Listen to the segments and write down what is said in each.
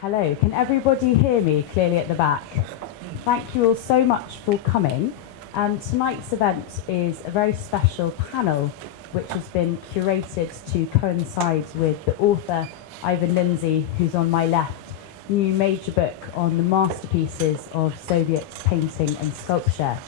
Hello, can everybody hear me clearly at the back? Thank you all so much for coming. Tonight's event is a very special panel which has been curated to coincide with the author Ivan Lindsay, who's on my left, new major book on the masterpieces of Soviet painting and sculpture.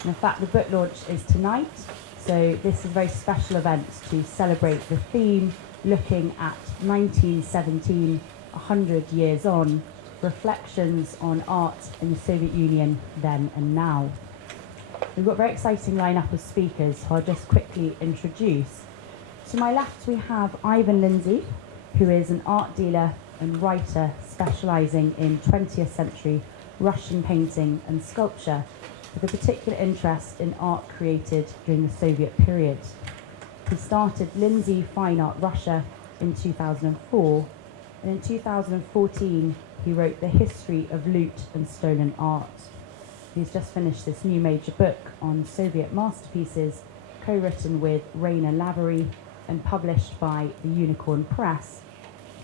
And in fact, the book launch is tonight, so this is a very special event to celebrate the theme, looking at 1917, 100 years on, reflections on art in the Soviet Union then and now. We've got a very exciting lineup of speakers who I'll just quickly introduce. To my left we have Ivan Lindsay, who is an art dealer and writer specialising in 20th century Russian painting and sculpture, with a particular interest in art created during the Soviet period. He started Lindsay Fine Art Russia in 2004, and in 2014 he wrote The History of Loot and Stolen Art. He's just finished this new major book on Soviet masterpieces, co-written with Rena, Lavery, and published by the Unicorn Press.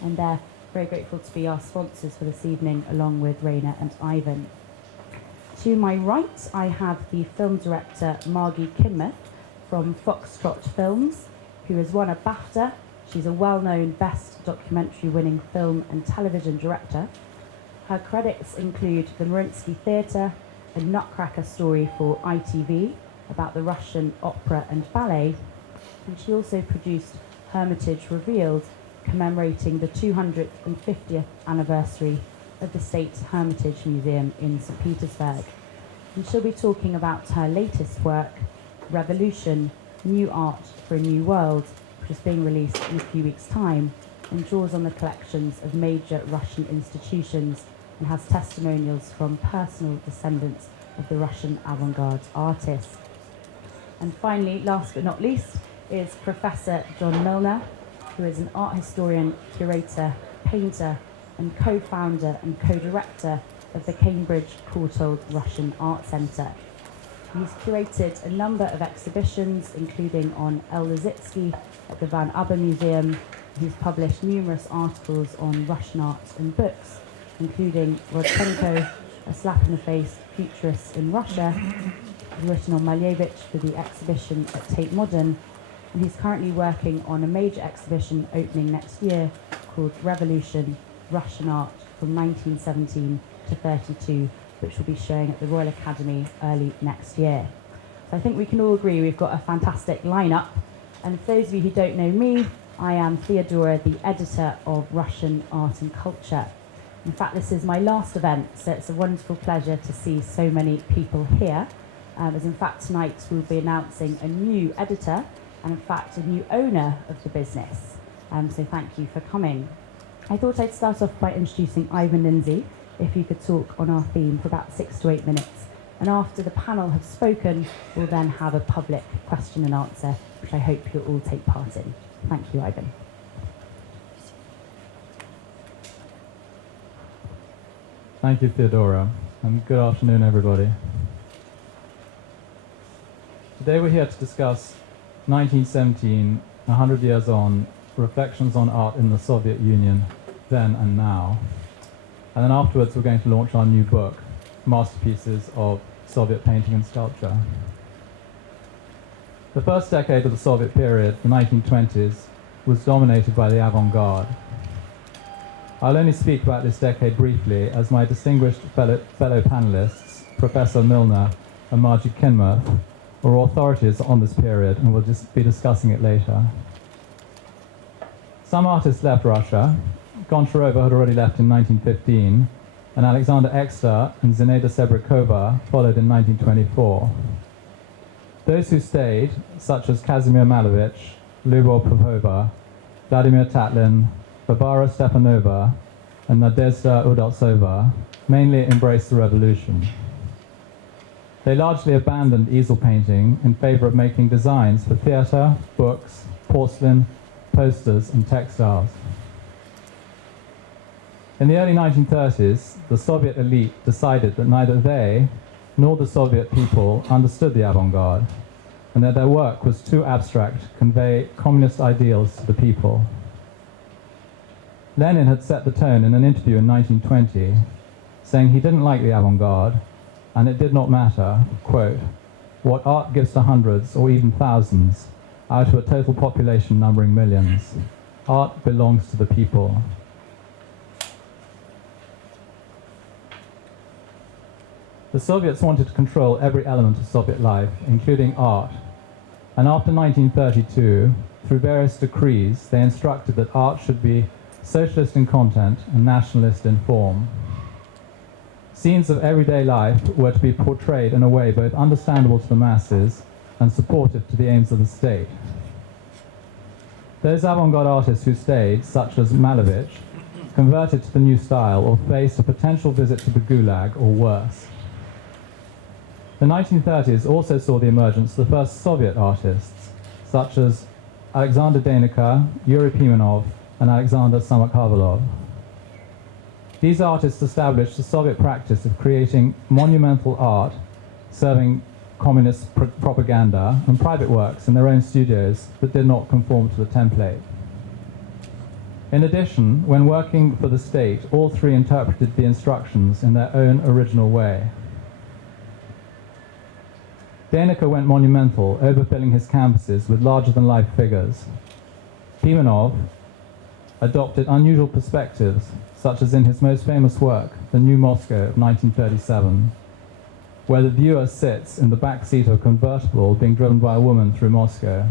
And they're very grateful to be our sponsors for this evening, along with Rena and Ivan. To my right, I have the film director Margy Kinmonth from Foxtrot Films, who has won a BAFTA. She's a well-known Best Documentary-winning film and television director. Her credits include the Mariinsky Theatre, a Nutcracker story for ITV about the Russian opera and ballet, and she also produced Hermitage Revealed, commemorating the 250th anniversary of the State Hermitage Museum in St. Petersburg. And she'll be talking about her latest work, Revolution, New Art for a New World, which is being released in a few weeks' time, and draws on the collections of major Russian institutions and has testimonials from personal descendants of the Russian avant-garde artists. And finally, last but not least, is Professor John Milner, who is an art historian, curator, painter, and co-founder and co-director of the Cambridge Courtauld Russian Art Centre. He's curated a number of exhibitions, including on El Lissitzky at the Van Abbe Museum. He's published numerous articles on Russian art and books, including Rodchenko, A Slap in the Face, Futurists in Russia. He's written on Malevich for the exhibition at Tate Modern, and he's currently working on a major exhibition opening next year called Revolution, Russian Art from 1917 to 32, which will be showing at the Royal Academy early next year. So I think we can all agree we've got a fantastic lineup. And for those of you who don't know me, I am Theodora, the editor of Russian Art and Culture. In fact, this is my last event, so it's a wonderful pleasure to see so many people here. As in fact, tonight we'll be announcing a new editor and in fact a new owner of the business. So thank you for coming. I thought I'd start off by introducing Ivan Lindsay, if you could talk on our theme for about 6 to 8 minutes. And after the panel have spoken, we'll then have a public question and answer, which I hope you'll all take part in. Thank you, Ivan. Thank you, Theodora, and good afternoon, everybody. Today we're here to discuss 1917, 100 years on, reflections on art in the Soviet Union, then and now. And then afterwards we're going to launch our new book, Masterpieces of Soviet Painting and Sculpture. The first decade of the Soviet period, the 1920s, was dominated by the avant-garde. I'll only speak about this decade briefly, as my distinguished fellow panelists, Professor Milner and Margy Kinmonth, are authorities on this period and will just be discussing it later. Some artists left Russia. Goncharova had already left in 1915, and Alexander Exter and Zinaida Sebrikova followed in 1924. Those who stayed, such as Kazimir Malevich, Lyubov Popova, Vladimir Tatlin, Barbara Stepanova, and Nadezhda Udaltsova, mainly embraced the revolution. They largely abandoned easel painting in favor of making designs for theatre, books, porcelain, posters, and textiles. In the early 1930s, the Soviet elite decided that neither they nor the Soviet people understood the avant-garde, and that their work was too abstract to convey communist ideals to the people. Lenin had set the tone in an interview in 1920, saying he didn't like the avant-garde, and it did not matter, quote, what art gives to hundreds or even thousands out of a total population numbering millions. Art belongs to the people. The Soviets wanted to control every element of Soviet life, including art. And after 1932, through various decrees, they instructed that art should be socialist in content and nationalist in form. Scenes of everyday life were to be portrayed in a way both understandable to the masses and supportive to the aims of the state. Those avant-garde artists who stayed, such as Malevich, converted to the new style or faced a potential visit to the Gulag or worse. The 1930s also saw the emergence of the first Soviet artists, such as Alexander Deinica, Yuri Pimenov, and Alexander Samakhavalov. These artists established the Soviet practice of creating monumental art, serving communist propaganda, and private works in their own studios that did not conform to the template. In addition, when working for the state, all three interpreted the instructions in their own original way. Deinica went monumental, overfilling his canvases with larger-than-life figures. Pimenov adopted unusual perspectives, such as in his most famous work, The New Moscow of 1937, where the viewer sits in the back seat of a convertible being driven by a woman through Moscow.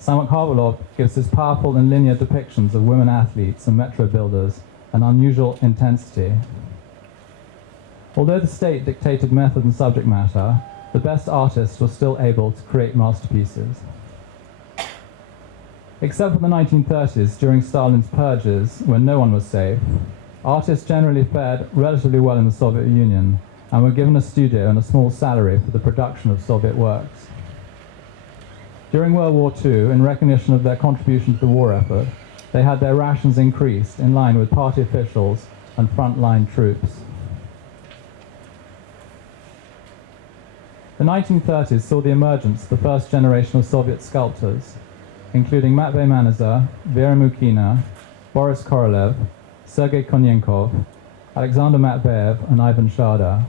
Samakhavalov gives his powerful and linear depictions of women athletes and metro builders an unusual intensity. Although the state dictated method and subject matter, the best artists were still able to create masterpieces. Except for the 1930s, during Stalin's purges, when no one was safe, artists generally fared relatively well in the Soviet Union and were given a studio and a small salary for the production of Soviet works. During World War II, in recognition of their contribution to the war effort, they had their rations increased in line with party officials and frontline troops. The 1930s saw the emergence of the first generation of Soviet sculptors, including Matvei Manizha, Vera Mukhina, Boris Korolev, Sergei Konyenkov, Alexander Matveyev, and Ivan Shada.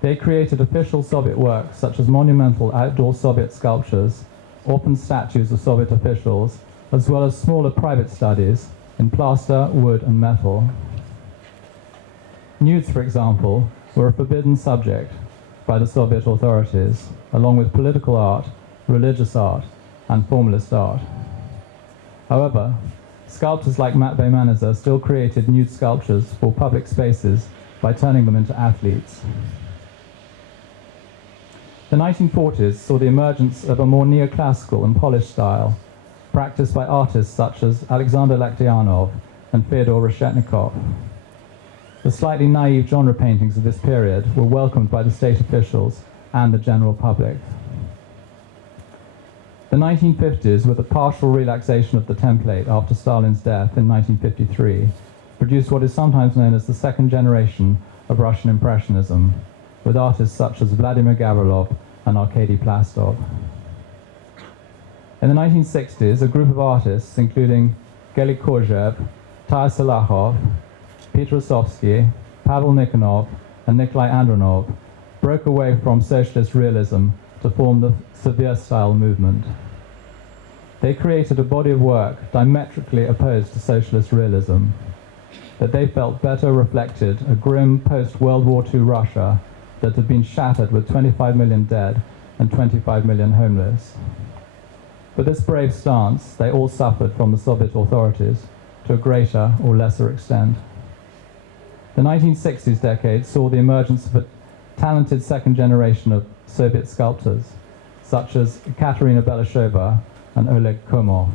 They created official Soviet works such as monumental outdoor Soviet sculptures, orphan statues of Soviet officials, as well as smaller private studies in plaster, wood, and metal. Nudes, for example, were a forbidden subject by the Soviet authorities, along with political art, religious art, and formalist art. However, sculptors like Matvei Manizha still created nude sculptures for public spaces by turning them into athletes. The 1940s saw the emergence of a more neoclassical and polished style, practiced by artists such as Alexander Lakhtyanov and Fyodor Reshetnikov. The slightly naive genre paintings of this period were welcomed by the state officials and the general public. The 1950s, with a partial relaxation of the template after Stalin's death in 1953, produced what is sometimes known as the second generation of Russian Impressionism, with artists such as Vladimir Gavrilov and Arkady Plastov. In the 1960s, a group of artists, including Geli Korzev, Taya Salahov, Peter Osovsky, Pavel Nikonov, and Nikolai Andronov, broke away from socialist realism to form the Severe-style movement. They created a body of work diametrically opposed to socialist realism, that they felt better reflected a grim post-World War II Russia that had been shattered with 25 million dead and 25 million homeless. For this brave stance, they all suffered from the Soviet authorities to a greater or lesser extent. The 1960s decade saw the emergence of a talented second generation of Soviet sculptors, such as Katerina Belashova and Oleg Komov.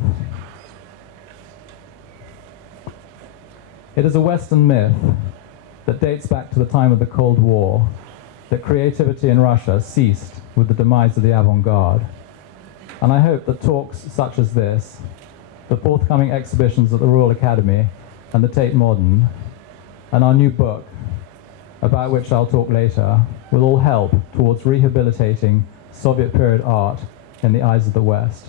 It is a Western myth that dates back to the time of the Cold War that creativity in Russia ceased with the demise of the avant-garde. And I hope that talks such as this, the forthcoming exhibitions at the Royal Academy and the Tate Modern, and our new book, about which I'll talk later, will all help towards rehabilitating Soviet period art in the eyes of the West.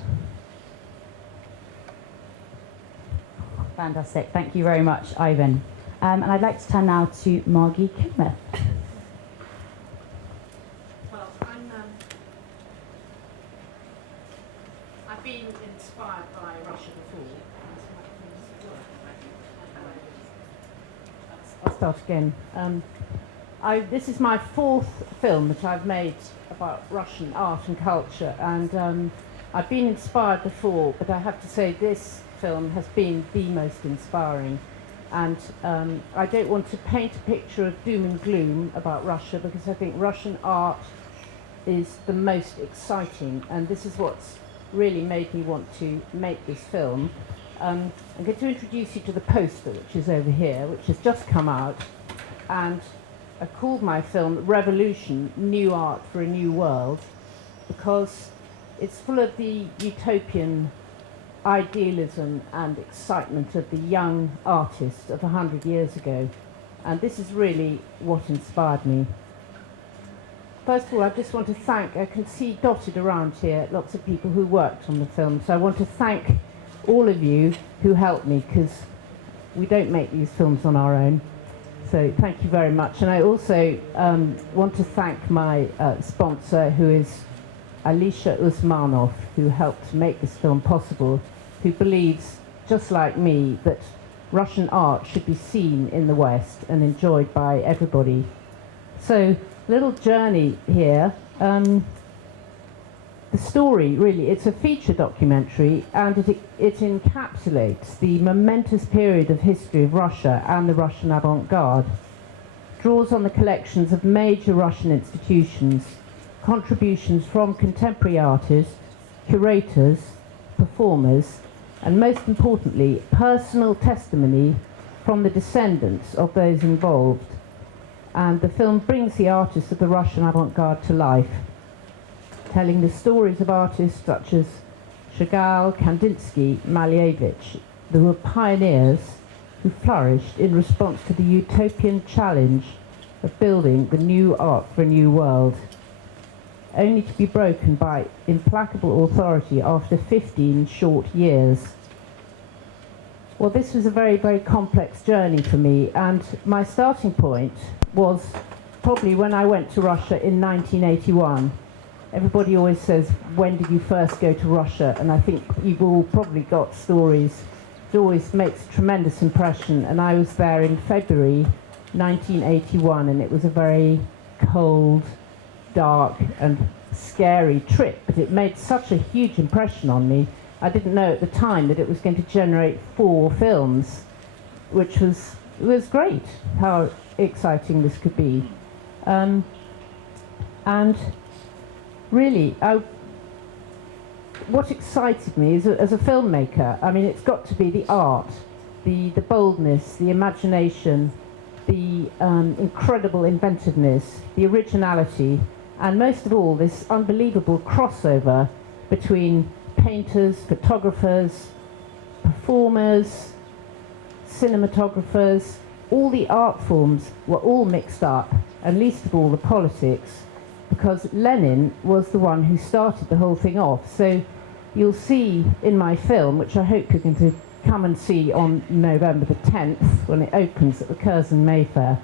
Fantastic. Thank you very much, Ivan. And I'd like to turn now to Margy Kinmonth. Well, I've been inspired by Russia before. I'll start again. This is my fourth film that I've made about Russian art and culture, and I've been inspired before, but I have to say this film has been the most inspiring. And I don't want to paint a picture of doom and gloom about Russia, because I think Russian art is the most exciting, and this is what's really made me want to make this film. I'm going to introduce you to the poster, which is over here, which has just come out, and I called my film Revolution, New Art for a New World, because it's full of the utopian idealism and excitement of the young artists of 100 years ago, and this is really what inspired me. First of all, I just want to thank, I can see dotted around here lots of people who worked on the film, so I want to thank all of you who helped me, because we don't make these films on our own, so thank you very much. And I also want to thank my sponsor, who is Alisha Usmanov, who helped make this film possible, who believes, just like me, that Russian art should be seen in the West and enjoyed by everybody. So, little journey here. The story, really, it's a feature documentary, and it encapsulates the momentous period of history of Russia and the Russian avant-garde, draws on the collections of major Russian institutions, contributions from contemporary artists, curators, performers, and most importantly, personal testimony from the descendants of those involved. And the film brings the artists of the Russian avant-garde to life, telling the stories of artists such as Chagall, Kandinsky, Malevich, who were pioneers who flourished in response to the utopian challenge of building the new art for a new world, only to be broken by implacable authority after 15 short years. Well, this was a very, very complex journey for me, and my starting point was probably when I went to Russia in 1981. Everybody always says, when did you first go to Russia? And I think you've all probably got stories. It always makes a tremendous impression, and I was there in February 1981, and it was a very cold, dark and scary trip, but it made such a huge impression on me. I didn't know at the time that it was going to generate 4 films, which was great, how exciting this could be. And really, what excited me is, as a filmmaker, I mean, it's got to be the art, the boldness, the imagination, the incredible inventiveness, the originality, and most of all, this unbelievable crossover between painters, photographers, performers, cinematographers. All the art forms were all mixed up, and least of all the politics, because Lenin was the one who started the whole thing off. So you'll see in my film, which I hope you're going to come and see on November the 10th, when it opens at the Curzon Mayfair,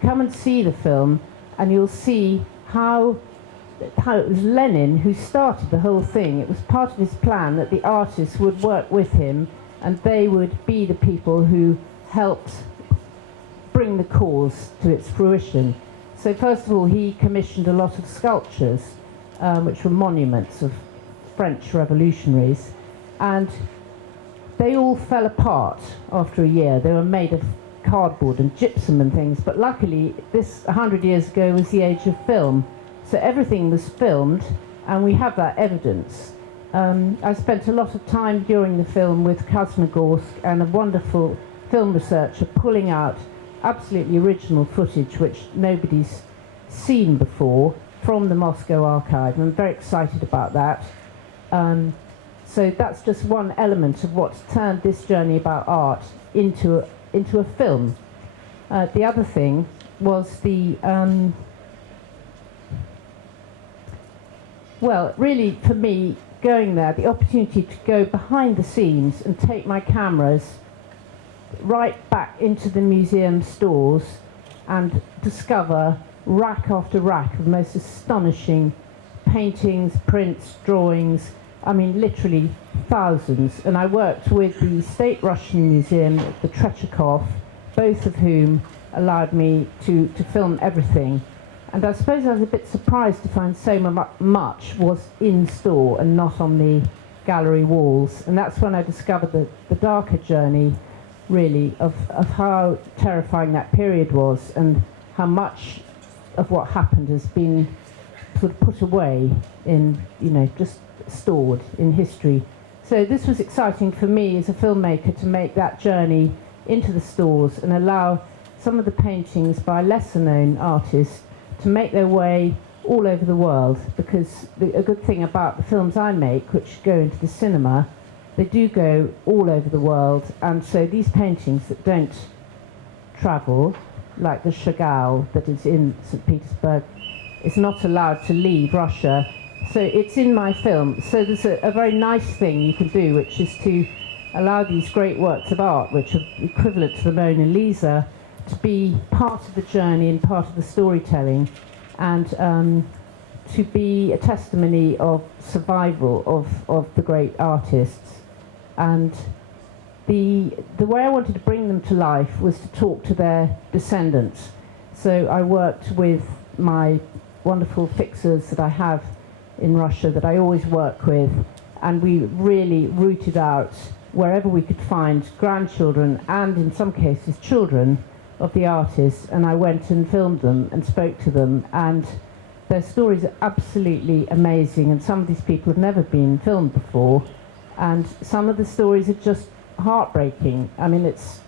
come and see the film, and you'll see how it was Lenin who started the whole thing. It was part of his plan that the artists would work with him, and they would be the people who helped bring the cause to its fruition. So first of all, he commissioned a lot of sculptures, which were monuments of French revolutionaries, and they all fell apart after a year. They were made of cardboard and gypsum and things, but luckily this 100 years ago was the age of film, so everything was filmed, and we have that evidence. I spent a lot of time during the film with Krasnogorsk and a wonderful film researcher pulling out absolutely original footage which nobody's seen before from the Moscow archive. I'm very excited about that. So that's just one element of what's turned this journey about art into a film. The other thing was the well, really for me, going there, the opportunity to go behind the scenes and take my cameras right back into the museum stores and discover rack after rack of most astonishing paintings, prints, drawings, I mean literally thousands. And I worked with the State Russian Museum, the Tretyakov, both of whom allowed me to film everything. And I suppose I was a bit surprised to find so much was in store and not on the gallery walls. And that's when I discovered the darker journey, really, of how terrifying that period was and how much of what happened has been sort of put away in, you know, just stored in history. So this was exciting for me as a filmmaker to make that journey into the stores and allow some of the paintings by lesser known artists to make their way all over the world, because a good thing about the films I make, which go into the cinema, they do go all over the world, and so these paintings that don't travel, like the Chagall that is in St. Petersburg, is not allowed to leave Russia. So it's in my film. So there's a very nice thing you can do, which is to allow these great works of art, which are equivalent to the Mona Lisa, to be part of the journey and part of the storytelling, and to be a testimony of survival of the great artists. And the way I wanted to bring them to life was to talk to their descendants. So I worked with my wonderful fixers that I have in Russia that I always work with, and we really rooted out wherever we could find grandchildren and in some cases children of the artists, and I went and filmed them and spoke to them, and their stories are absolutely amazing, and some of these people have never been filmed before, and some of the stories are just heartbreaking. I mean, it's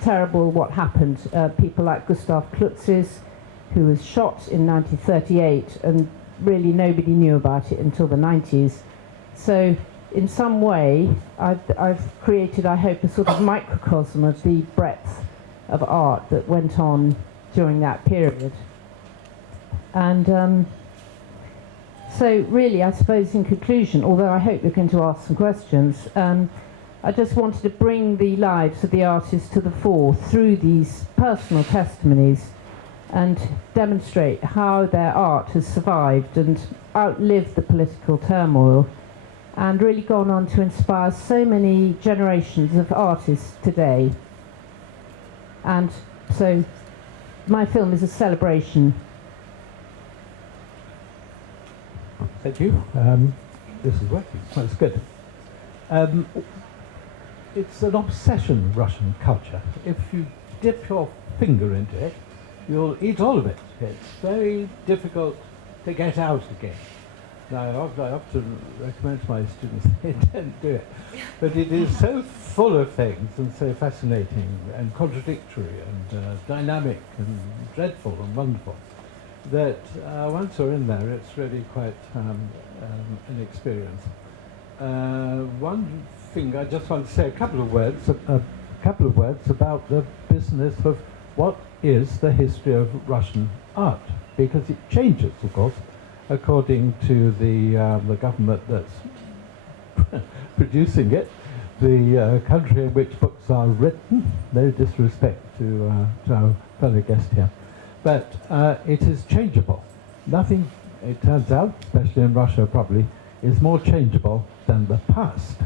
terrible what happened. People like Gustav Klutzis, who was shot in 1938, and really nobody knew about it until the 90s. So in some way, I've created, I hope, a sort of microcosm of the breadth of art that went on during that period. And so really, I suppose in conclusion, although I hope you're going to ask some questions, I just wanted to bring the lives of the artists to the fore through these personal testimonies and demonstrate how their art has survived and outlived the political turmoil and really gone on to inspire so many generations of artists today. And so my film is a celebration. Thank you. This is working. That's good. It's an obsession, Russian culture. If you dip your finger into it, you'll eat all of it. It's very difficult to get out again. Now, I often recommend to my students they don't do it. But it is so full of things and so fascinating and contradictory and dynamic and dreadful and wonderful that once you're in there, it's really quite an experience. One thing I just want to say a couple of words about the business of what is the history of Russian art, because it changes, of course, according to the government that's producing it, the country in which books are written. No disrespect to our fellow guest here, but it is changeable. Nothing, it turns out, especially in Russia probably, is more changeable than the past.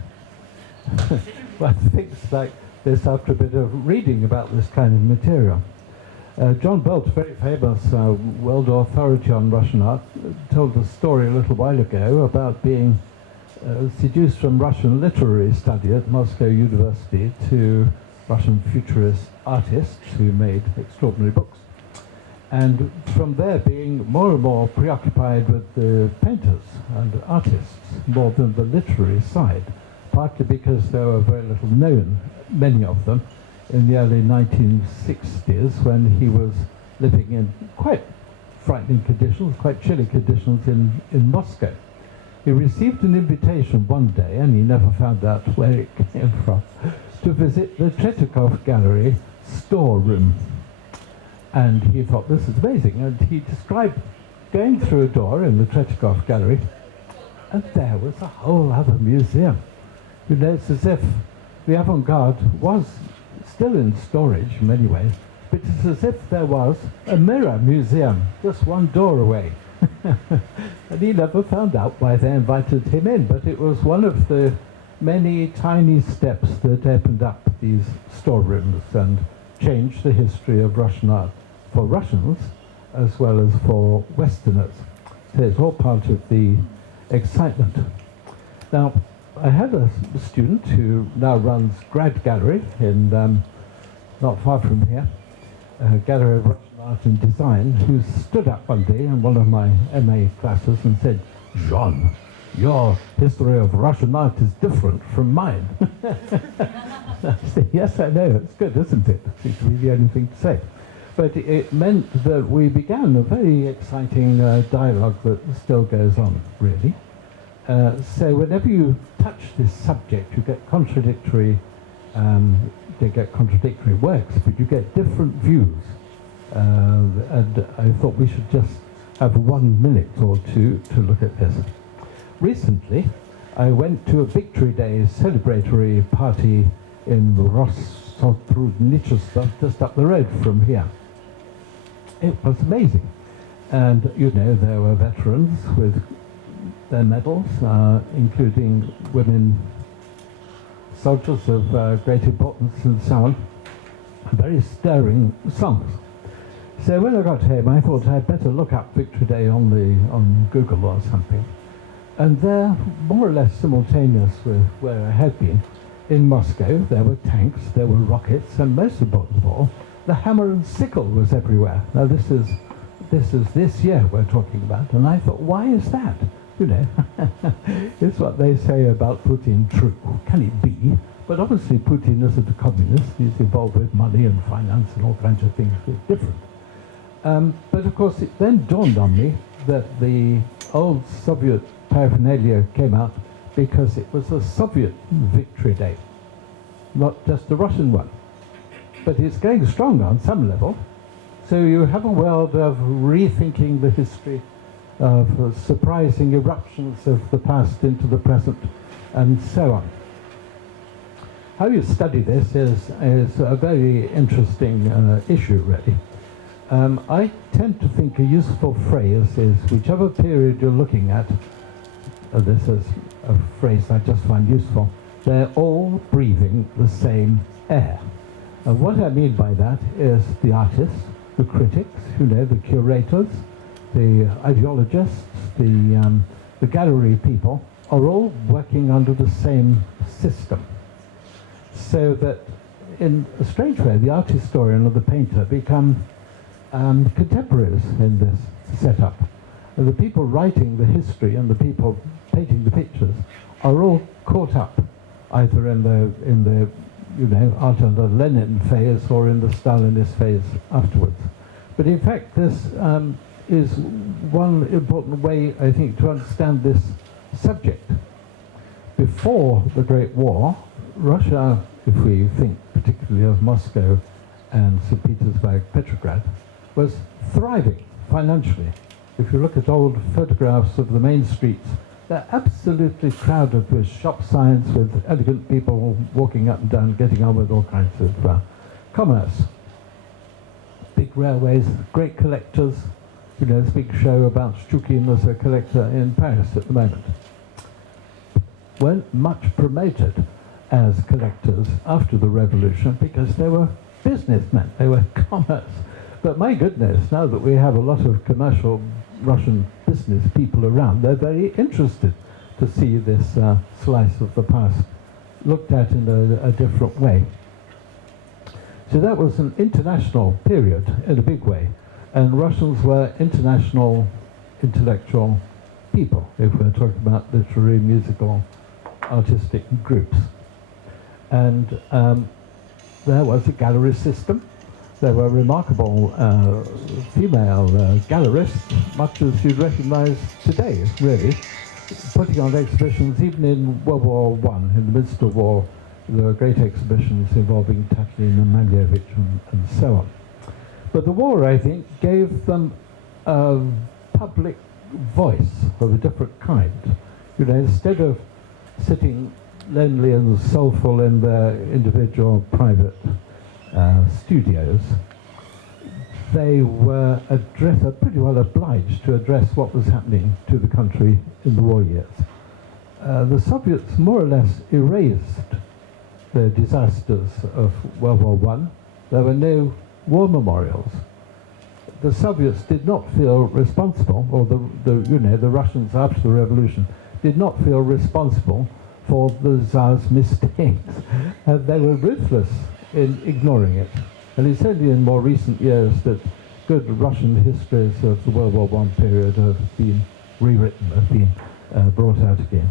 One thinks like this after a bit of reading about this kind of material. John Bolt, very famous world authority on Russian art, told a story a little while ago about being seduced from Russian literary study at Moscow University to Russian futurist artists who made extraordinary books. And from there being more and more preoccupied with the painters and artists more than the literary side, partly because they were very little known, many of them, in the early 1960s when he was living in quite frightening conditions, quite chilly conditions in Moscow. He received an invitation one day, and he never found out where it came from, to visit the Tretyakov Gallery storeroom. And he thought, this is amazing. And he described going through a door in the Tretyakov Gallery, and there was a whole other museum. You know, it's as if the avant-garde was still in storage in many ways, but it's as if there was a mirror museum just one door away. And he never found out why they invited him in, but it was one of the many tiny steps that opened up these storerooms and changed the history of Russian art for Russians as well as for Westerners. So it's all part of the excitement. Now, I had a student who now runs Grad Gallery in not far from here, a Gallery of Russian Art and Design, who stood up one day in one of my MA classes and said, "Jean, your history of Russian art is different from mine." I said, "Yes, I know, it's good, isn't it? It's really the only thing to say." But it meant that we began a very exciting dialogue that still goes on, really. So whenever you touch this subject, you get contradictory works, but you get different views. And I thought we should just have 1 minute or two to look at this. Recently, I went to a Victory Day celebratory party in Rostotrudnichester, just up the road from here. It was amazing. And, you know, there were veterans with their medals, including women soldiers of great importance and so on. Very stirring songs. So when I got home, I thought I'd better look up Victory Day on Google or something. And there, more or less simultaneous with where I had been, in Moscow, there were tanks, there were rockets, and most important of all, the hammer and sickle was everywhere. Now this is this year we're talking about, and I thought, why is that? You know, it's what they say about Putin true. Can it be? But obviously Putin isn't a communist. He's involved with money and finance and all kinds of things that are different. But of course it then dawned on me that the old Soviet paraphernalia came out because it was a Soviet Victory Day, not just a Russian one. But it's going strong on some level. So you have a world of rethinking the history, of surprising eruptions of the past into the present, and so on. How you study this is a very interesting issue, really. I tend to think a useful phrase is whichever period you're looking at, this is a phrase I just find useful, they're all breathing the same air. And what I mean by that is the artists, the critics, you know, the curators, the ideologists, the gallery people are all working under the same system. So that in a strange way, the art historian or the painter become contemporaries in this setup. And the people writing the history and the people painting the pictures are all caught up either in the you know, art under Lenin phase or in the Stalinist phase afterwards. But in fact, this is one important way, I think, to understand this subject. Before the Great War, Russia, if we think particularly of Moscow and St. Petersburg, Petrograd, was thriving financially. If you look at old photographs of the main streets, they're absolutely crowded with shop signs, with elegant people walking up and down, getting on with all kinds of commerce. Big railways, great collectors. You know, this big show about Shchukin as a collector in Paris at the moment. Weren't much promoted as collectors after the revolution because they were businessmen, they were commerce. But my goodness, now that we have a lot of commercial Russian business people around, they're very interested to see this slice of the past looked at in a different way. So that was an international period in a big way, and Russians were international intellectual people, if we're talking about literary, musical, artistic groups. And there was a gallery system. There were remarkable female gallerists, much as you'd recognize today, really, putting on exhibitions even in World War I, in the midst of war. There were great exhibitions involving Tatlin and Malevich and so on. But the war, I think, gave them a public voice of a different kind. You know, instead of sitting lonely and soulful in their individual private studios, they were pretty well obliged to address what was happening to the country in the war years. The Soviets more or less erased the disasters of World War I. There were no war memorials. The Soviets did not feel responsible, or the Russians after the revolution did not feel responsible for the Tsar's mistakes. They were ruthless in ignoring it. And it's only in more recent years that good Russian histories of the World War I period have been rewritten, have been brought out again.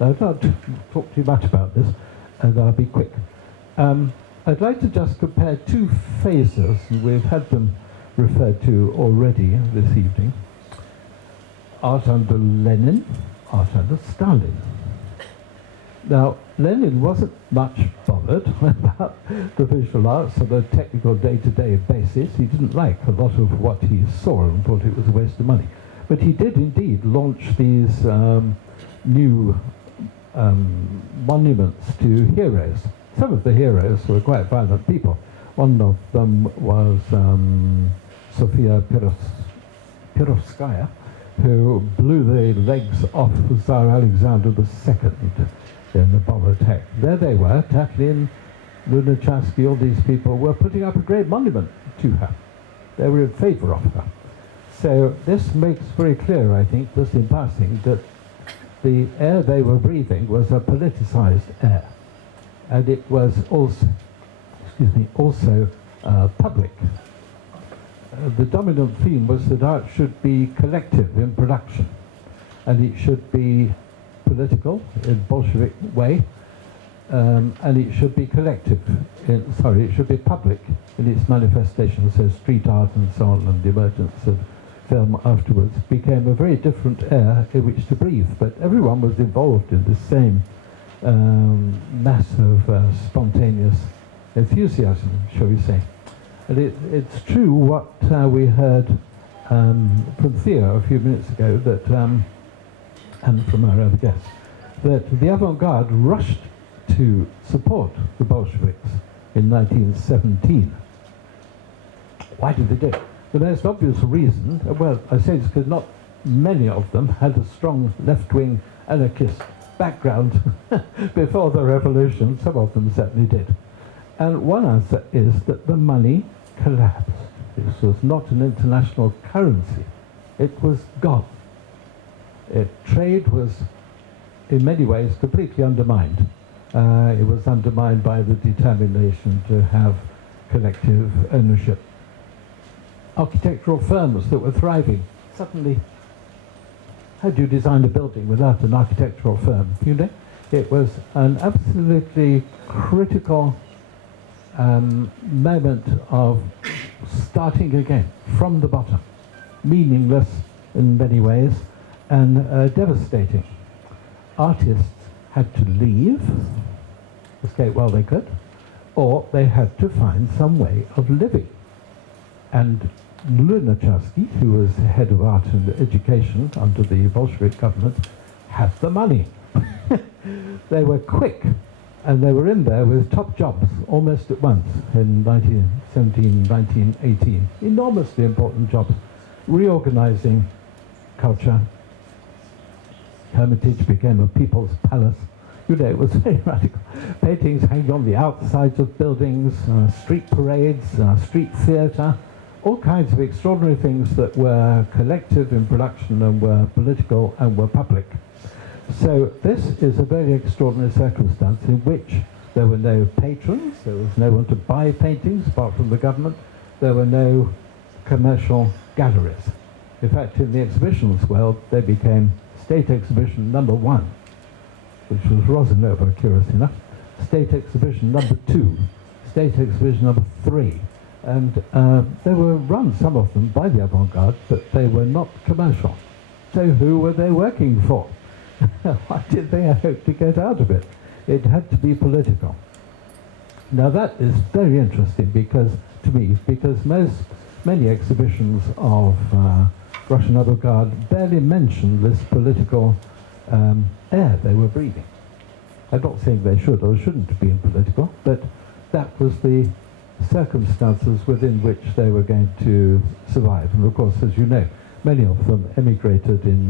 I don't talk too much about this, and I'll be quick. I'd like to just compare two phases, and we've had them referred to already this evening. Art under Lenin, art under Stalin. Now, Lenin wasn't much bothered about the visual arts on a technical day-to-day basis. He didn't like a lot of what he saw and thought it was a waste of money. But he did indeed launch these new monuments to heroes. Some of the heroes were quite violent people. One of them was Sofia Perovskaya, who blew the legs off Tsar Alexander II in the bomb attack. There they were, Taklin, Lunacharsky, all these people were putting up a great monument to her. They were in favor of her. So this makes very clear, I think, just in passing, that the air they were breathing was a politicized air. And it was also, also public. The dominant theme was that art should be collective in production, and it should be political in Bolshevik way, and it should be collective, it should be public in its manifestations. So street art and so on, and the emergence of film afterwards became a very different air in which to breathe, but everyone was involved in the same mass of spontaneous enthusiasm, shall we say. And it's true what we heard from Theo a few minutes ago, that, and from our other guests, that the avant-garde rushed to support the Bolsheviks in 1917. Why did they do it? The most obvious reason, well, I say this because not many of them had a strong left-wing anarchist background before the revolution. Some of them certainly did. And one answer is that the money collapsed. This was not an international currency. It was gone. Trade was, in many ways, completely undermined. It was undermined by the determination to have collective ownership. Architectural firms that were thriving, suddenly, how do you design a building without an architectural firm? You know, it was an absolutely critical moment of starting again from the bottom, meaningless in many ways and devastating. Artists had to leave, escape while they could, or they had to find some way of living. And Lunacharsky, who was head of art and education under the Bolshevik government, had the money. They were quick, and they were in there with top jobs almost at once in 1917, 1918. Enormously important jobs. Reorganizing culture. Hermitage became a people's palace. You know, it was very radical. Paintings hanging on the outsides of buildings, street parades, street theatre, all kinds of extraordinary things that were collective in production and were political and were public. So this is a very extraordinary circumstance in which there were no patrons, there was no one to buy paintings apart from the government, there were no commercial galleries. In fact, in the exhibitions world, they became State Exhibition number 1, which was Rosanova, curious enough, State Exhibition number 2, State Exhibition number 3, and they were run, some of them, by the avant-garde, but they were not commercial. So who were they working for? What did they hope to get out of it? It had to be political. Now that is very interesting because, to me, because many exhibitions of Russian avant-garde barely mention this political air they were breathing. I'm not saying they should or shouldn't have been political, but that was the circumstances within which they were going to survive. And of course, as you know, many of them emigrated in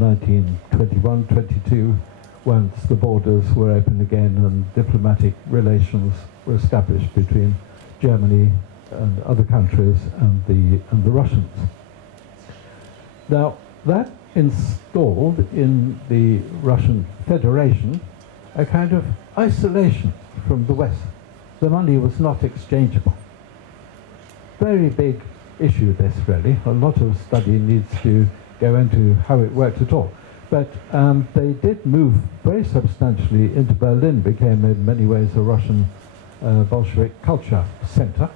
1921-22 once the borders were open again and diplomatic relations were established between Germany and other countries and the Russians. Now, that installed in the Russian Federation a kind of isolation from the West. The money was not exchangeable. Very big issue, this really. A lot of study needs to go into how it worked at all. But they did move very substantially into Berlin, became in many ways a Russian Bolshevik culture center.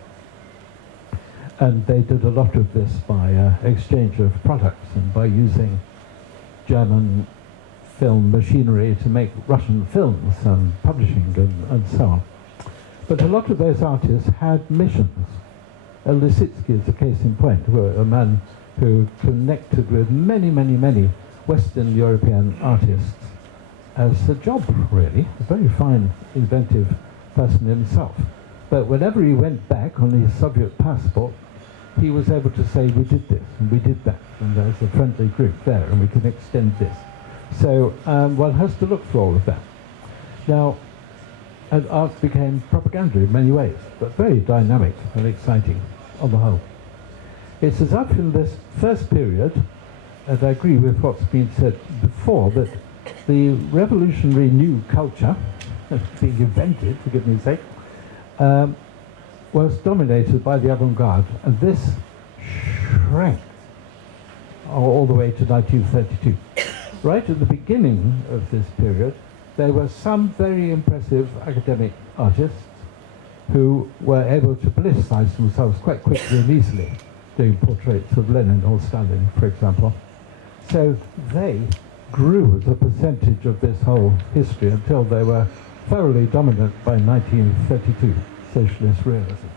And they did a lot of this by exchange of products and by using German film machinery to make Russian films and publishing and so on. But a lot of those artists had missions. Lisitsky is a case in point, a man who connected with many, many, many Western European artists as a job, really. A very fine, inventive person himself. But whenever he went back on his Soviet passport, he was able to say, we did this and we did that, and there's a friendly group there, and we can extend this. So one has to look for all of that. Now, and art became propaganda in many ways, but very dynamic and exciting on the whole. It's as if in this first period, and I agree with what's been said before, that the revolutionary new culture, being invented, for goodness sake, was dominated by the avant-garde, and this shrank all the way to 1932. Right at the beginning of this period, there were some very impressive academic artists who were able to politicize themselves quite quickly and easily, doing portraits of Lenin or Stalin, for example. So they grew as a percentage of this whole history until they were thoroughly dominant by 1932, socialist realism.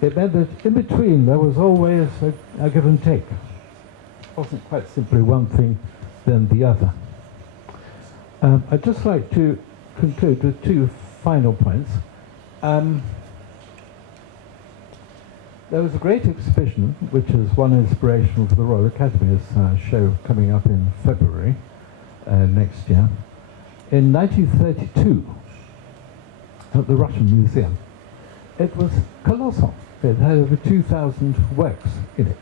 It meant that in between there was always a give and take. It wasn't quite simply one thing then the other. I'd just like to conclude with two final points. There was a great exhibition, which is one inspiration for the Royal Academy's show coming up in February next year. In 1932, at the Russian Museum, it was colossal. It had over 2,000 works in it.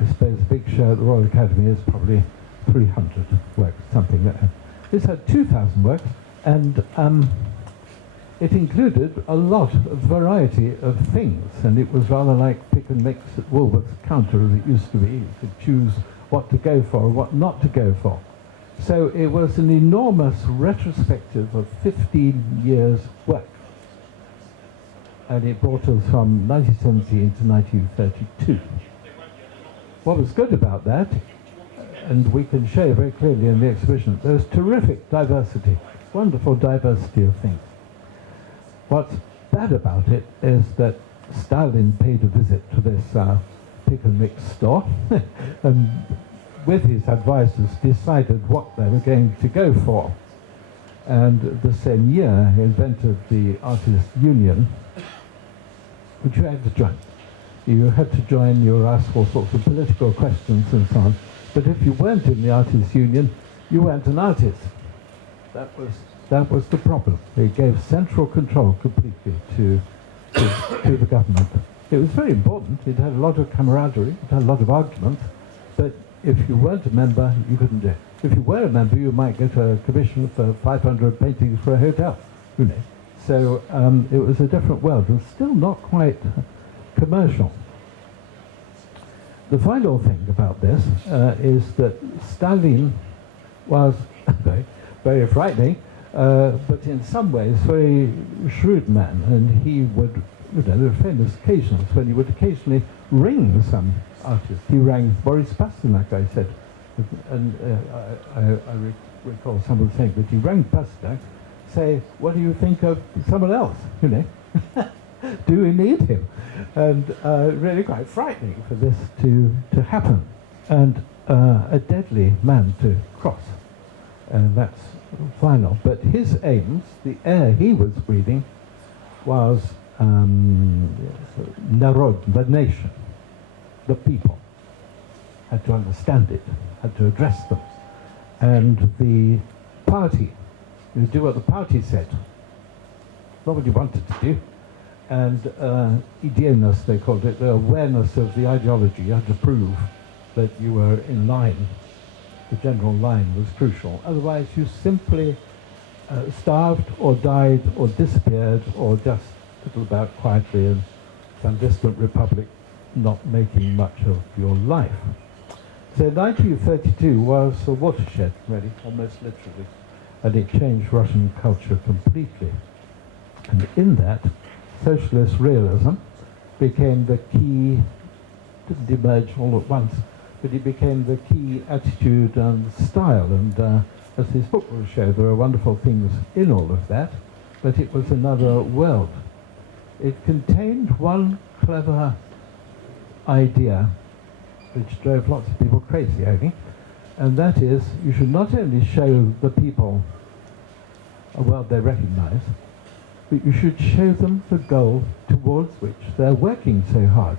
I suppose a big show at the Royal Academy is probably 300 works, something like that. This had 2,000 works, and it included a lot of variety of things, and it was rather like pick and mix at Woolworth's counter as it used to be. You could choose what to go for and what not to go for. So it was an enormous retrospective of 15 years' work. And it brought us from 1917 to 1932. What was good about that, and we can show very clearly in the exhibition, there was terrific diversity, wonderful diversity of things. What's bad about it is that Stalin paid a visit to this pick and mix store and with his advisors decided what they were going to go for. And the same year he invented the Artists' Union, which you had to join. You had to join, you were asked all sorts of political questions and so on. But if you weren't in the Artists' Union, you weren't an artist. That was the problem. It gave central control completely to the government. It was very important. It had a lot of camaraderie. It had a lot of arguments. But if you weren't a member, you couldn't do it. If you were a member, you might get a commission for 500 paintings for a hotel. Who knows? So it was a different world, and still not quite commercial. The final thing about this is that Stalin was very, very frightening, but in some ways very shrewd man, and he would, there were famous occasions when he would occasionally ring some artist. He rang Boris Pasternak, I said, and I recall someone saying that he rang Pasternak, say, what do you think of someone else, you know? Do we need him? And really quite frightening for this to happen. And a deadly man to cross. And that's final. But his aims, the air he was breathing, was narod, the nation, the people, had to understand it, had to address them. And the party, you do what the party said, not what you wanted to do. And idealness, they called it, the awareness of the ideology. You had to prove that you were in line. The general line was crucial. Otherwise, you simply starved or died or disappeared or just fiddled about quietly in some distant republic, not making much of your life. So 1932 was a watershed, really, almost literally, and it changed Russian culture completely. And in that, socialist realism became the key, didn't emerge all at once, but it became the key attitude and style. And as this book will show, there are wonderful things in all of that, but it was another world. It contained one clever idea which drove lots of people crazy, I think, and that is you should not only show the people a world they recognize, but you should show them the goal towards which they're working so hard.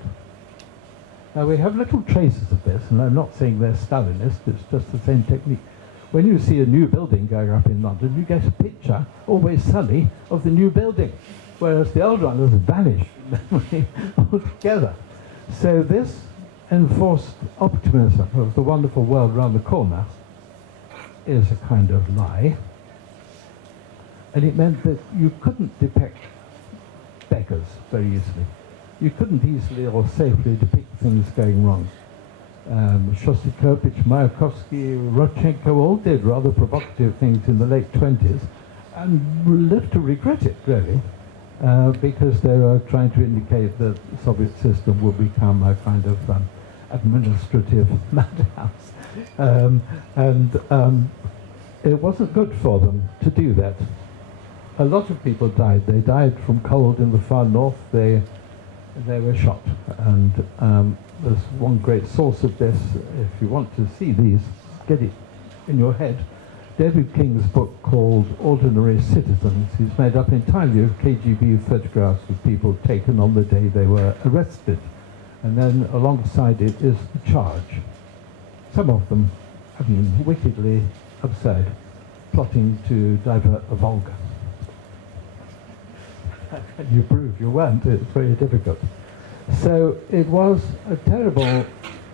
Now we have little traces of this, and I'm not saying they're Stalinist, it's just the same technique. When you see a new building going up in London, you get a picture, always sunny, of the new building, whereas the old one has vanished altogether. So this enforced optimism of the wonderful world around the corner is a kind of lie. And it meant that you couldn't depict beggars very easily. You couldn't easily or safely depict things going wrong. Shostakovich, Mayakovsky, Rodchenko all did rather provocative things in the late 20s and lived to regret it, really, because they were trying to indicate that the Soviet system would become a kind of administrative madhouse. It wasn't good for them to do that. A lot of people died. They died from cold in the far north. They were shot. And there's one great source of this. If you want to see these, get it in your head. David King's book called Ordinary Citizens is made up entirely of KGB photographs of people taken on the day they were arrested. And then alongside it is the charge. Some of them, I mean, wickedly absurd, plotting to divert the Volga. You prove you weren't, it's very difficult. So it was a terrible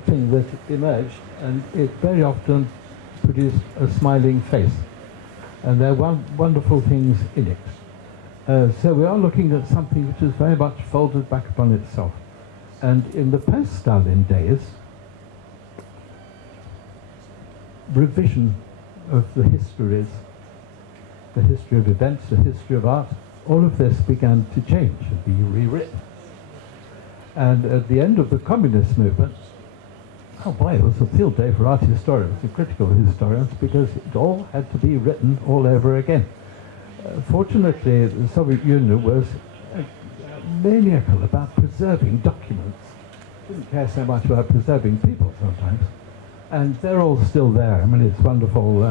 thing that emerged, and it very often produced a smiling face. And there were wonderful things in it. So we are looking at something which is very much folded back upon itself. And in the post-Stalin days, revision of the histories, the history of events, the history of art, all of this began to change and be rewritten. And at the end of the communist movement, oh boy, it was a field day for art historians and critical historians, because it all had to be written all over again. Fortunately, the Soviet Union was maniacal about preserving documents. Didn't care so much about preserving people sometimes. And they're all still there. I mean, it's wonderful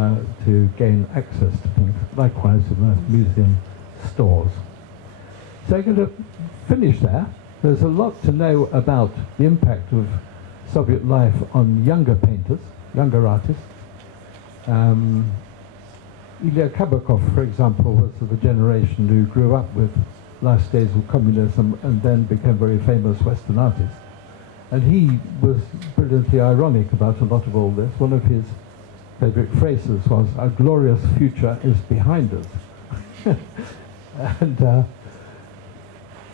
to gain access to things. Likewise in the museum stores. So I'm going to finish there. There's a lot to know about the impact of Soviet life on younger painters, younger artists. Ilya Kabakov, for example, was of the generation who grew up with last days of communism and then became very famous Western artist. And he was brilliantly ironic about a lot of all this. One of his favorite phrases was, "Our glorious future is behind us." And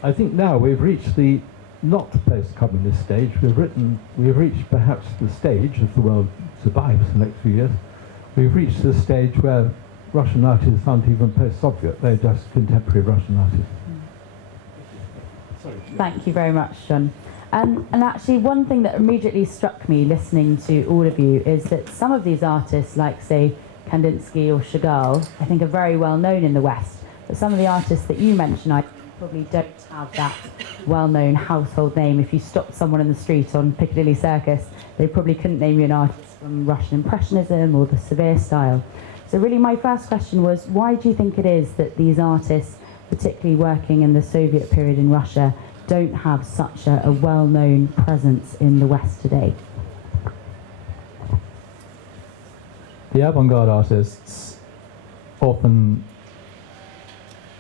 I think now we've reached the not post-communist stage. We've reached perhaps the stage, if the world survives the next few years, we've reached the stage where Russian artists aren't even post-Soviet, they're just contemporary Russian artists. Sorry. Thank you very much, John. And actually, one thing that immediately struck me listening to all of you is that some of these artists, like, say, Kandinsky or Chagall, I think are very well known in the West. But some of the artists that you mentioned, I probably don't have that well-known household name. If you stopped someone in the street on Piccadilly Circus, they probably couldn't name you an artist from Russian Impressionism or the Severe style. So really my first question was, why do you think it is that these artists particularly working in the Soviet period in Russia, don't have such a well-known presence in the West today? The avant-garde artists often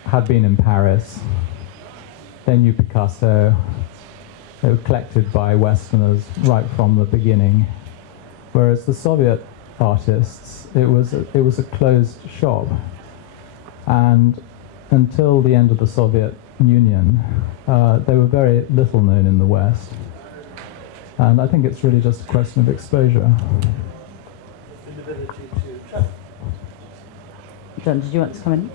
had been in Paris. They knew Picasso. They were collected by Westerners right from the beginning. Whereas the Soviet artists, it was a closed shop. And until the end of the Soviet Union, they were very little known in the West. And I think it's really just a question of exposure. John, did you want to come in?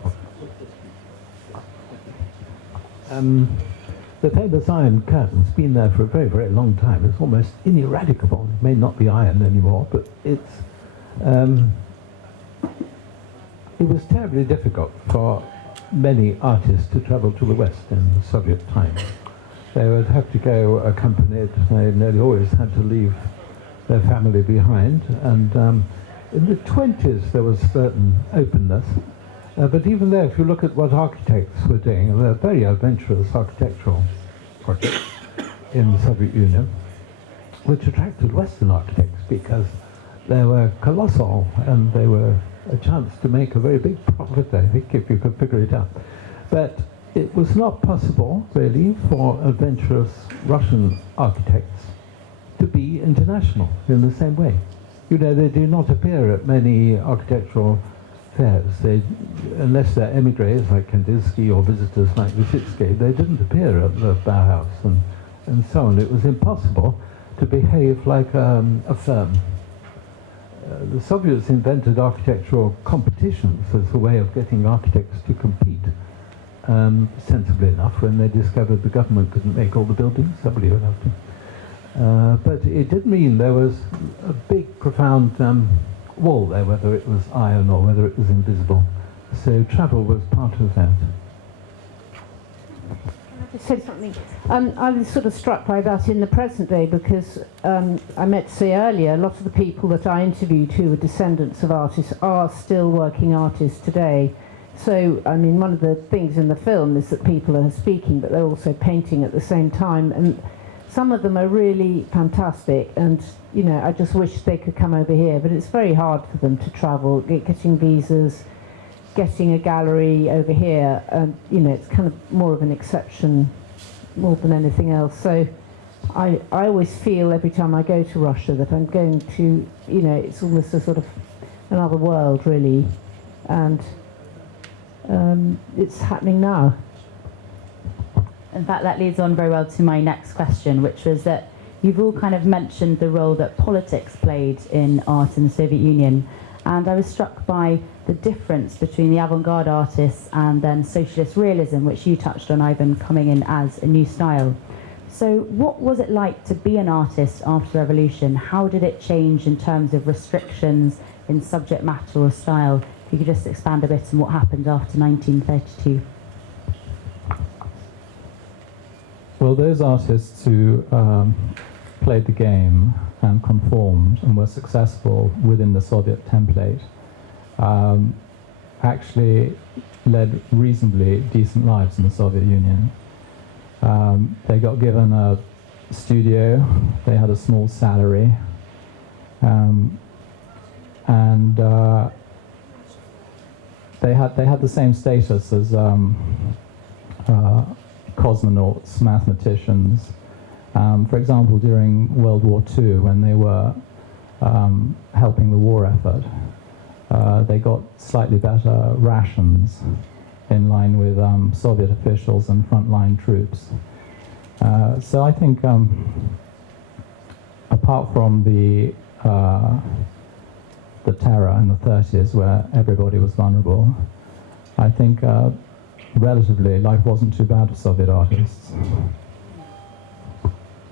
The famous Iron Curtain's been there for a very, very long time. It's almost ineradicable. It may not be iron anymore, but it was terribly difficult for many artists to travel to the West in the Soviet times. They would have to go accompanied. They nearly always had to leave their family behind. And in the 20s, there was certain openness. But even there, if you look at what architects were doing, there were very adventurous architectural projects in the Soviet Union, which attracted Western architects because they were colossal and they were a chance to make a very big profit, I think, if you could figure it out. But it was not possible, really, for adventurous Russian architects to be international in the same way. You know, they do not appear at many architectural fairs. They, unless they're emigres like Kandinsky or visitors like Vysitsky, they didn't appear at the Bauhaus and so on. It was impossible to behave like a firm. The Soviets invented architectural competitions as a way of getting architects to compete, sensibly enough, when they discovered the government couldn't make all the buildings, somebody would have to. But it did mean there was a big, profound wall there, whether it was iron or whether it was invisible. So travel was part of that. Say something. I was sort of struck by that in the present day because I meant to say earlier, a lot of the people that I interviewed who were descendants of artists are still working artists today. So, I mean, one of the things in the film is that people are speaking, but they're also painting at the same time. And some of them are really fantastic. And, you know, I just wish they could come over here. But it's very hard for them to travel, getting visas, getting a gallery over here, you know, it's kind of more of an exception more than anything else. So I always feel every time I go to Russia that I'm going to, you know, it's almost a sort of another world, really. And it's happening now. In fact, that leads on very well to my next question, which was that you've all kind of mentioned the role that politics played in art in the Soviet Union. And I was struck by the difference between the avant-garde artists and then socialist realism, which you touched on, Ivan, coming in as a new style. So what was it like to be an artist after the revolution? How did it change in terms of restrictions in subject matter or style? If you could just expand a bit on what happened after 1932. Well, those artists who played the game and conformed and were successful within the Soviet template actually led reasonably decent lives in the Soviet Union. They got given a studio, they had a small salary, and they had the same status as cosmonauts, mathematicians. For example, during World War II, when they were helping the war effort, they got slightly better rations in line with Soviet officials and frontline troops. So I think, apart from the terror in the 30s, where everybody was vulnerable, I think relatively life wasn't too bad for Soviet artists.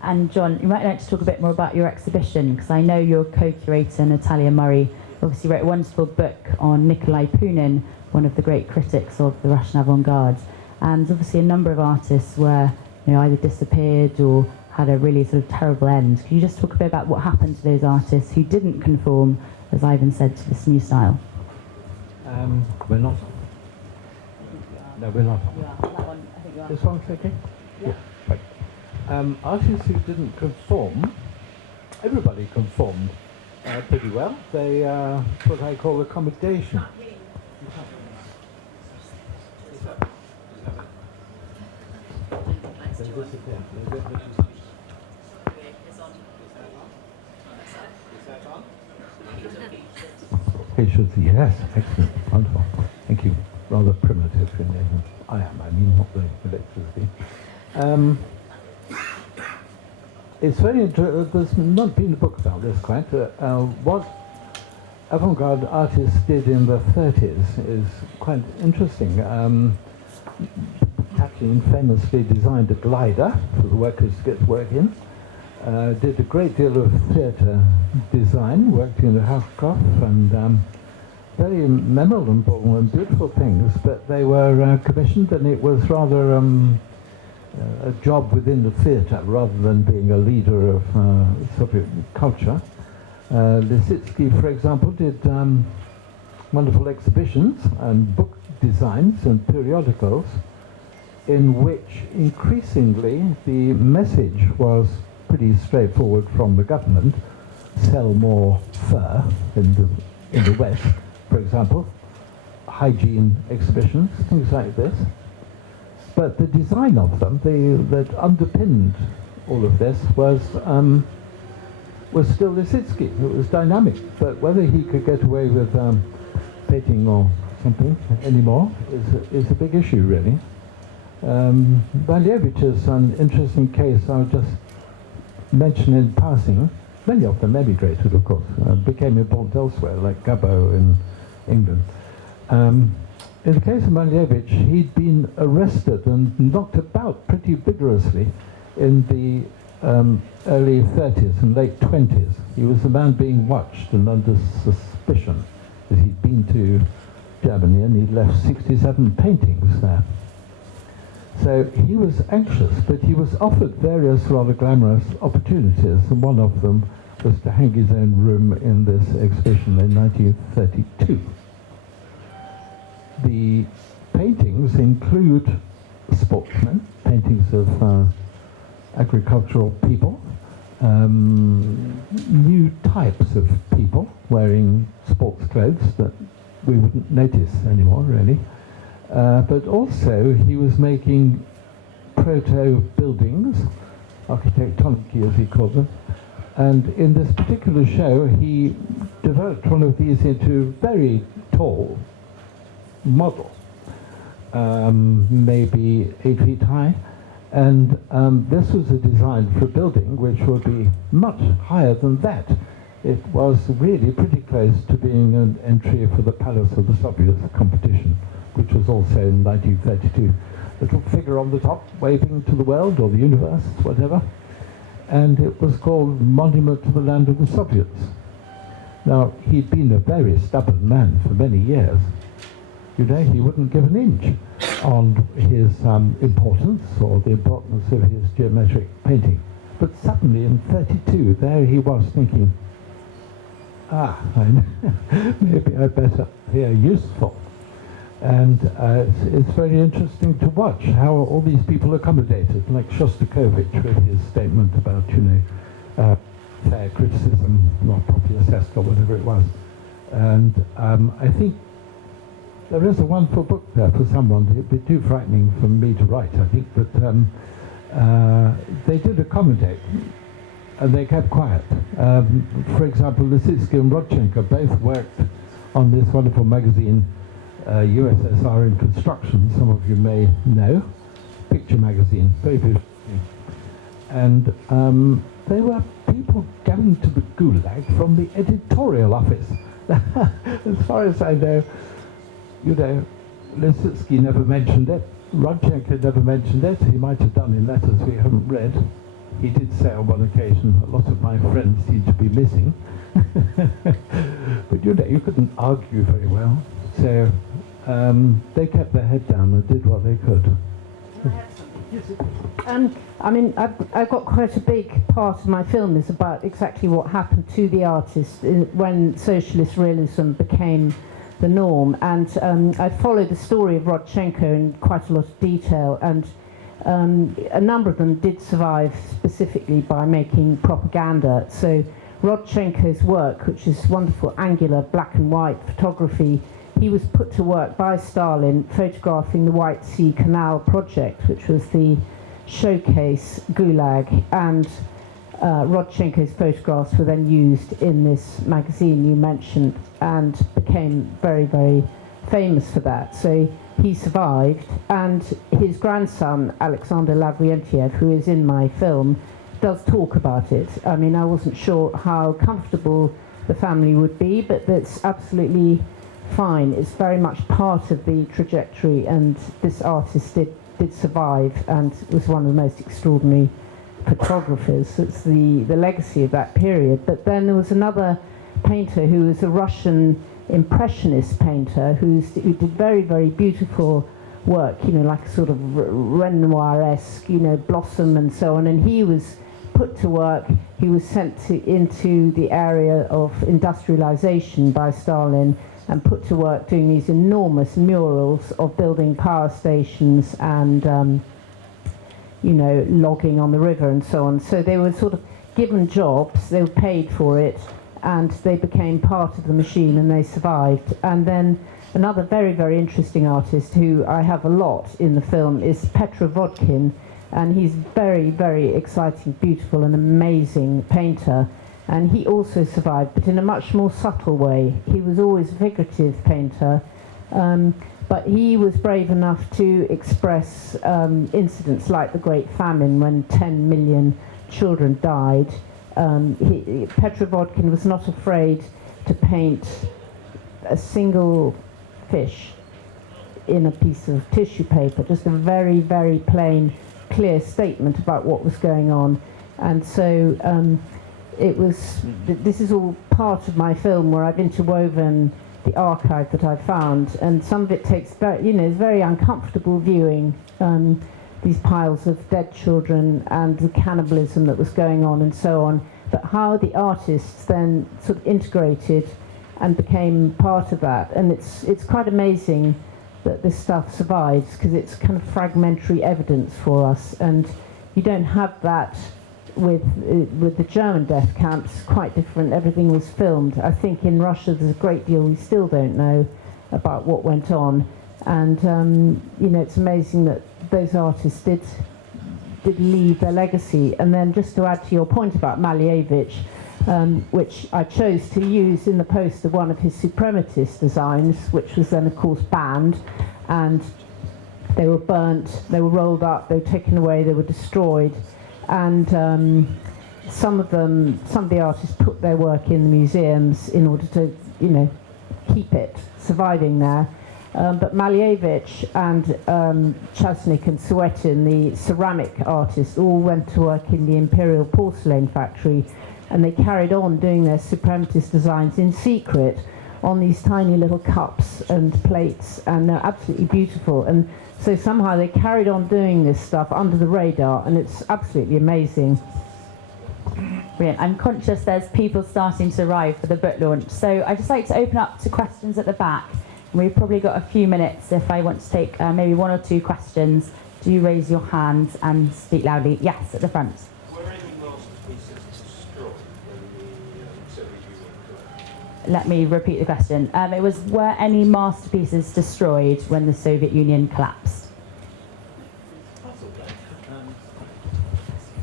And John, you might like to talk a bit more about your exhibition, because I know your co-curator, Natalia Murray, obviously wrote a wonderful book on Nikolai Punin, one of the great critics of the Russian avant-garde. And obviously a number of artists were, you know, either disappeared or had a really sort of terrible end. Can you just talk a bit about what happened to those artists who didn't conform, as Ivan said, to this new style? We're not. think you are. No, we're not on. You are. That one, I think you are. This one's okay? Yeah. Right. Artists who didn't conform, everybody conformed pretty well. They, what I call accommodation. Yes, excellent, wonderful. Thank you. Rather primitive in there. I am, I mean, not the electricity. It's very interesting, there's not been a book about this quite. What avant-garde artists did in the 30s is quite interesting. Kathleen famously designed a glider for the workers to get to work in. Did a great deal of theatre design, worked in the Housecroft, and very memorable and beautiful things, but they were commissioned, and it was rather a job within the theatre rather than being a leader of Soviet culture. Lisitsky, for example, did wonderful exhibitions and book designs and periodicals in which increasingly the message was pretty straightforward from the government: sell more fur in the West, for example, hygiene exhibitions, things like this. But the design of them, that underpinned all of this, was still Lisitsky. It was dynamic, but whether he could get away with painting or something anymore is a big issue, really. Malevich is an interesting case. I'll just mention in passing. Many of them emigrated, of course, became important elsewhere, like Gabbo in England. In the case of Malevich, he'd been arrested and knocked about pretty vigorously in the early 30s and late 20s. He was a man being watched and under suspicion, because he'd been to Germany and he'd left 67 paintings there. So he was anxious, but he was offered various rather glamorous opportunities, and one of them was to hang his own room in this exhibition in 1932. The paintings include sportsmen, paintings of agricultural people, new types of people wearing sports clothes that we wouldn't notice anymore, really. But also he was making proto-buildings, architectonically as he called them, and in this particular show he developed one of these into a very tall model, maybe 8 feet high, and this was a design for a building which would be much higher than that. It was really pretty close to being an entry for the Palace of the Soviets competition, which was also in 1932. Little figure on the top waving to the world or the universe, whatever, and it was called Monument to the Land of the Soviets. Now, he'd been a very stubborn man for many years. You know, he wouldn't give an inch on his importance or the importance of his geometric painting. But suddenly in 32, there he was thinking, maybe I better be useful. And it's very interesting to watch how all these people accommodated, like Shostakovich with his statement about, fair criticism, not properly assessed or whatever it was. And I think there is a wonderful book there for someone. It'd be too frightening for me to write, I think, but they did accommodate, and they kept quiet. For example, Lisitsky and Rodchenko both worked on this wonderful magazine, USSR in Construction, some of you may know, picture magazine, very beautiful. And they were people going to the Gulag from the editorial office. As far as I know, Lisitsky never mentioned it, Rodchenko never mentioned it. He might have done in letters we haven't read. He did say on one occasion, a lot of my friends seem to be missing. But you couldn't argue very well. So they kept their head down and did what they could. I mean, I've got quite a big part of my film is about exactly what happened to the artist when socialist realism became the norm. And I followed the story of Rodchenko in quite a lot of detail, and a number of them did survive specifically by making propaganda. So Rodchenko's work, which is wonderful angular black and white photography, he was put to work by Stalin photographing the White Sea Canal project, which was the showcase gulag, and Rodchenko's photographs were then used in this magazine you mentioned and became very, very famous for that. So he survived, and his grandson, Alexander Lavrentiev, who is in my film, does talk about it. I mean, I wasn't sure how comfortable the family would be, but that's absolutely fine. It's very much part of the trajectory, and this artist did survive and was one of the most extraordinary photographers. It's the legacy of that period. But then there was another painter who was a Russian impressionist painter who did very, very beautiful work, you know, like a sort of Renoir-esque, you know, blossom and so on. And he was put to work, he was sent into the area of industrialization by Stalin and put to work doing these enormous murals of building power stations and, you know, logging on the river and so on. So they were sort of given jobs, they were paid for it, and they became part of the machine and they survived. And then another very, very interesting artist who I have a lot in the film is Petr Vodkin, and he's very, very exciting, beautiful and amazing painter. And he also survived, but in a much more subtle way. He was always a figurative painter, but he was brave enough to express incidents like the Great Famine when 10 million children died. Petr Vodkin was not afraid to paint a single fish in a piece of tissue paper, just a very, very plain, clear statement about what was going on. And so this is all part of my film where I've interwoven the archive that I found, and some of it takes very, you know, it's very uncomfortable viewing these piles of dead children and the cannibalism that was going on and so on, but how the artists then sort of integrated and became part of that. And it's quite amazing that this stuff survives, because it's kind of fragmentary evidence for us, and you don't have that with the German death camps. Quite different. Everything was filmed. I think in Russia there's a great deal we still don't know about what went on, and you know, it's amazing that those artists did leave their legacy. And then just to add to your point about Malevich, which I chose to use in the post of one of his suprematist designs, which was then of course banned, and they were burnt, they were rolled up, they were taken away, they were destroyed. And some of the artists put their work in the museums in order to, you know, keep it surviving there. But Malevich and Chasnik and Suetin, the ceramic artists, all went to work in the Imperial Porcelain Factory, and they carried on doing their suprematist designs in secret on these tiny little cups and plates, and they're absolutely beautiful. And so somehow they carried on doing this stuff under the radar, and it's absolutely amazing. Brilliant. I'm conscious there's people starting to arrive for the book launch, so I'd just like to open up to questions at the back. And we've probably got a few minutes if I want to take maybe one or two questions. Do raise your hand and speak loudly. Yes, at the front. Were any masterpieces destroyed when the Soviet Union collapsed? Let me repeat the question. It was, were any masterpieces destroyed when the Soviet Union collapsed?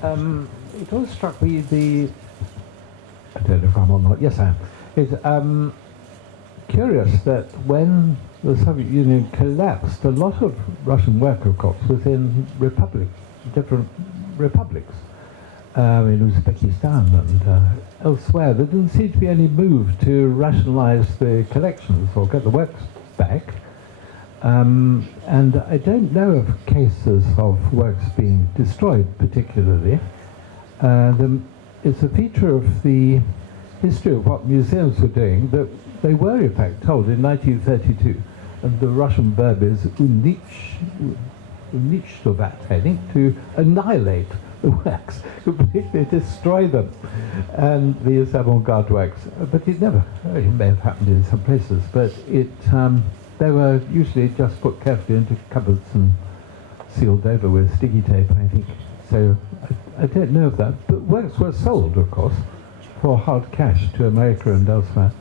It always struck me I don't know if I'm or not. Yes, I am. It's curious that when the Soviet Union collapsed, a lot of Russian work, of course, was in different republics, in Uzbekistan and elsewhere. There didn't seem to be any move to rationalize the collections or get the works back. And I don't know of cases of works being destroyed particularly. It's a feature of the history of what museums were doing that they were in fact told in 1932, and the Russian verb is unичтожать, I think, to annihilate the works, completely destroy them, and these avant-garde works. But it never, it may have happened in some places, but they were usually just put carefully into cupboards and sealed over with sticky tape, I think. So I don't know of that. But works were sold, of course, for hard cash to America and elsewhere.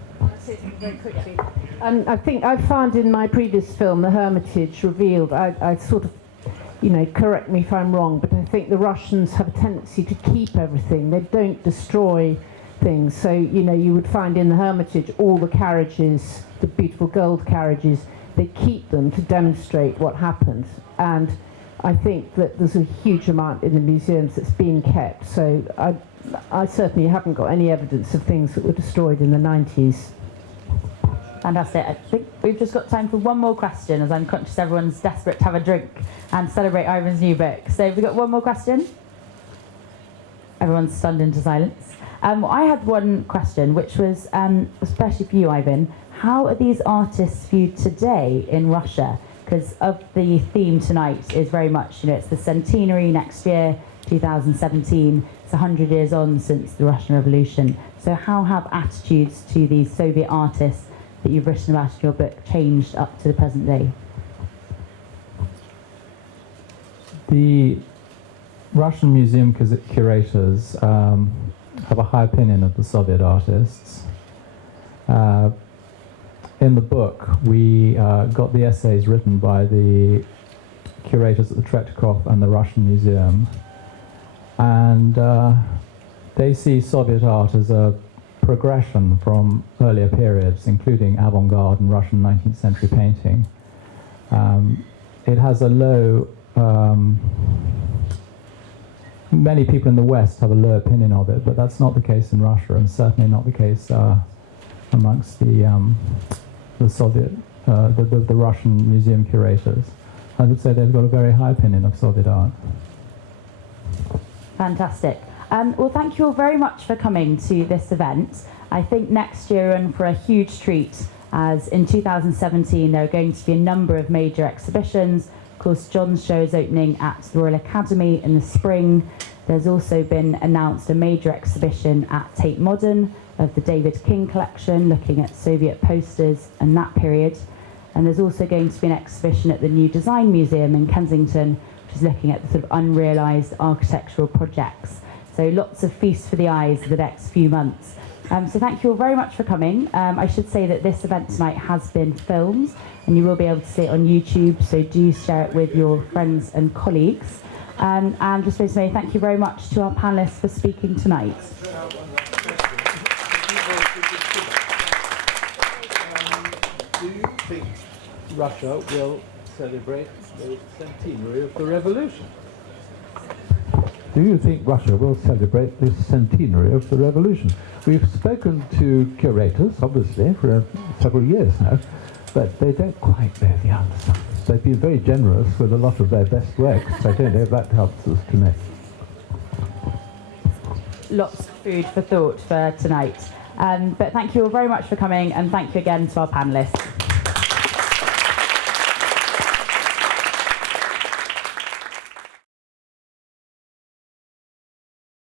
Very quickly. And I think I found in my previous film, The Hermitage, revealed, I sort of, correct me if I'm wrong, but I think the Russians have a tendency to keep everything. They don't destroy things. So, you would find in The Hermitage all the carriages, the beautiful gold carriages, they keep them to demonstrate what happened. And I think that there's a huge amount in the museums that's been kept. So I certainly haven't got any evidence of things that were destroyed in the 90s. Fantastic. I think we've just got time for one more question, as I'm conscious everyone's desperate to have a drink and celebrate Ivan's new book. So have we got one more question? Everyone's stunned into silence. I had one question, which was, especially for you, Ivan, how are these artists viewed today in Russia? Because of the theme tonight is very much, it's the centenary next year, 2017. It's 100 years on since the Russian Revolution. So how have attitudes to these Soviet artists that you've written about in your book changed up to the present day? The Russian museum curators have a high opinion of the Soviet artists. In the book, we got the essays written by the curators at the Tretyakov and the Russian Museum, and they see Soviet art as a progression from earlier periods, including avant-garde and Russian 19th century painting. It has a low, many people in the West have a low opinion of it, but that's not the case in Russia, and certainly not the case amongst the Soviet, the Russian museum curators. I would say they've got a very high opinion of Soviet art. Fantastic. Well, thank you all very much for coming to this event. I think next year we're in for a huge treat, as in 2017 there are going to be a number of major exhibitions. Of course, John's show is opening at the Royal Academy in the spring. There's also been announced a major exhibition at Tate Modern of the David King collection, looking at Soviet posters and that period. And there's also going to be an exhibition at the New Design Museum in Kensington, which is looking at the sort of unrealised architectural projects. So lots of feast for the eyes for the next few months. So thank you all very much for coming. I should say that this event tonight has been filmed, and you will be able to see it on YouTube, so do share it with your friends and colleagues. And just to say thank you very much to our panellists for speaking tonight. Do you think Russia will celebrate the centenary of the revolution? Do you think Russia will celebrate the centenary of the revolution? We've spoken to curators, obviously, for several years now, but they don't quite know the answer. They've been very generous with a lot of their best works. I don't know if that helps us tonight. Lots of food for thought for tonight. But thank you all very much for coming, and thank you again to our panellists.